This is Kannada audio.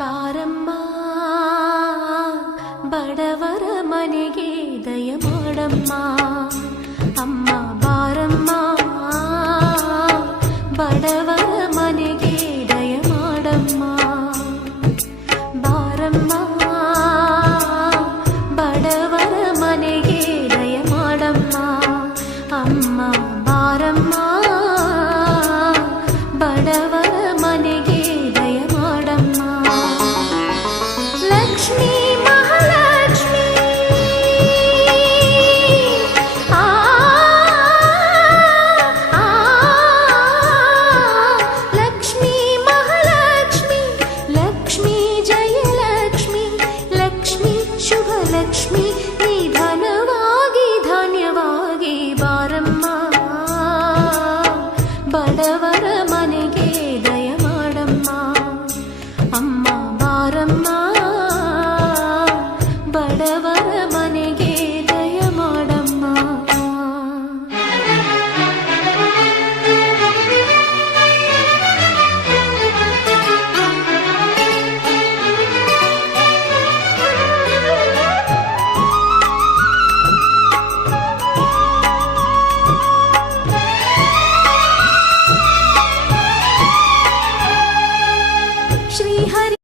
ಬಾರಮ್ಮ ಬಡವರ ಮನೆಗೆ ದಯ ಮಾಡಮ್ಮ ಅಮ್ಮ ಬಾರಮ್ಮ ಬಡವರ ಮನೆಗೆ ದಯ ಮಾಡಮ್ಮ ಬಾರಮ್ಮ ಬಡವರ ಮನೆಗೆ ದಯ ಮಾಡಮ್ಮ ಅಮ್ಮ ಬಾರಮ್ಮ ಬಡವರ ಮನೆಗೆ ದಯ ಮಾಡಮ್ಮ ಲಕ್ಷ್ಮೀ ಮಹಾಲಕ್ಷ್ಮೀ ಲಕ್ಷ್ಮೀ ಮಹಾಲಕ್ಷ್ಮಿ ಲಕ್ಷ್ಮೀ ಜಯಲಕ್ಷ್ಮಿ ಲಕ್ಷ್ಮೀ ಶುಭ ಲಕ್ಷ್ಮಿ ನಿಧನವಾಗಿ ಧಾನ್ಯವಾಗಿ ಬಾರಮ್ಮ ಬಡವರ ಮನೆಗೆ ದಯ ಮಾಡಮ್ಮ ಅಮ್ಮ ಬಾರಮ್ಮ ಬಡವರ ಮನೆಗೆ ದಯ ಮಾಡಮ್ಮ ಶ್ರೀಹರಿ